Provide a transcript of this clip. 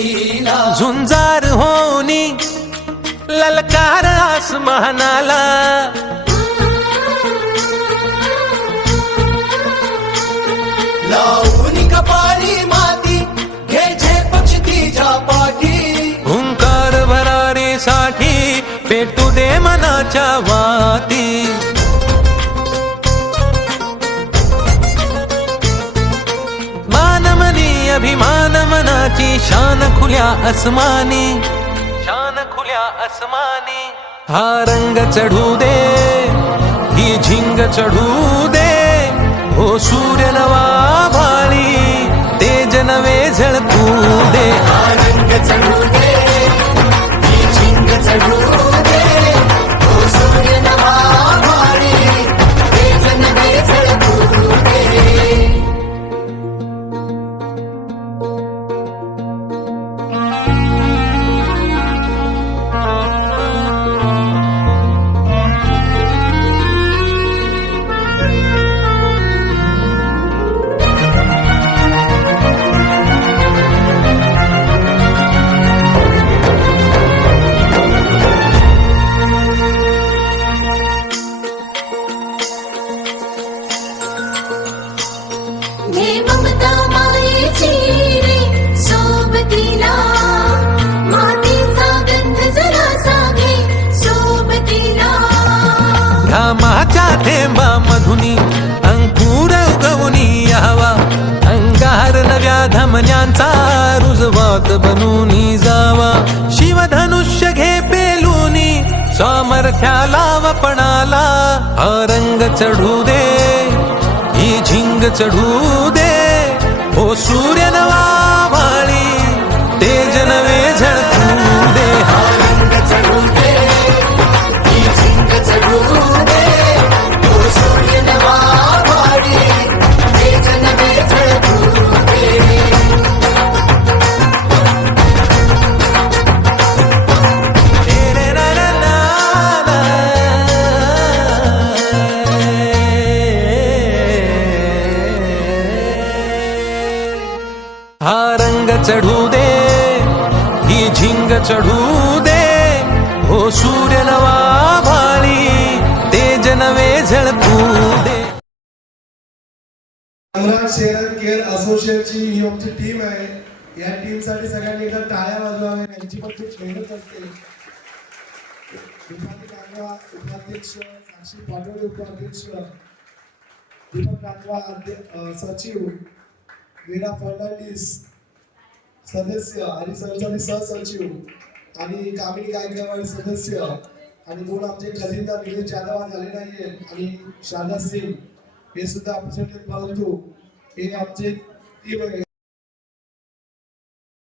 सोबतीला झुंजार होनी ललकार आसमानाला लावून कपाळी माती घे पक्ष तिच्या पाठी हुंकार भरारीसाठी पेटू दे मनाच्या वाती मानमनी अभिमान मनाची शान खुल्या आसमानी शान खुल्या आसमानी हा रंग चढू दे ही झिंग चढू दे हो सूर्य नवा भाळी तेज नवे झळकू दे रंग चढू दे ही झिंग चढू दे ओ सूर्य नवा भाळी तेज नवे झळकू दे घे ममता मायेची रे सोबतीला मातीचा गंध जरासा घे सोबतीला घामाच्या थेंबा मधुनी अंकुर उगवूनी यावा अंगार नव्या धमन्यांचा रुजवात बनूनी जावा शिवधनुष्य घे पेलूनी सामर्थ्याला वपणाला हा रंग चढू दे ही झिंग चढू दे हो सूर्य नवा भाळी तेज नवे झळकू दे रंग चढू दे ही झिंग चढू दे ओ सूर्य नवा भाळी तेज नवे झळकू दे हा रंग चढू दे ही झिंग चढू दे हो सूर्य नवा भाळी तेज नवे झळकू दे कामराज शेअर केअर असोसिएशनची ही आमची टीम आहे. या टीम साठी सगळ्यांनी एकदा टाळ्या वाजवाव्या. यांची पण खूप मेहनत असते. दीपक कांगवा उपाध्यक्ष, साक्षी पाटोळे उपाध्यक्ष, दीपक कांगवा सचिव, वीणा फर्नांडिस सदस्य आणि सरकारी सहसचिव आणि कामिनी गायकवाड सदस्य आणि दोन आमचे खजिनदार निलेश जाधव आज आले नाहीये आणि शारदा सिंग हे सुद्धा अपसेंट, परंतु हे आमचे टीम आहे.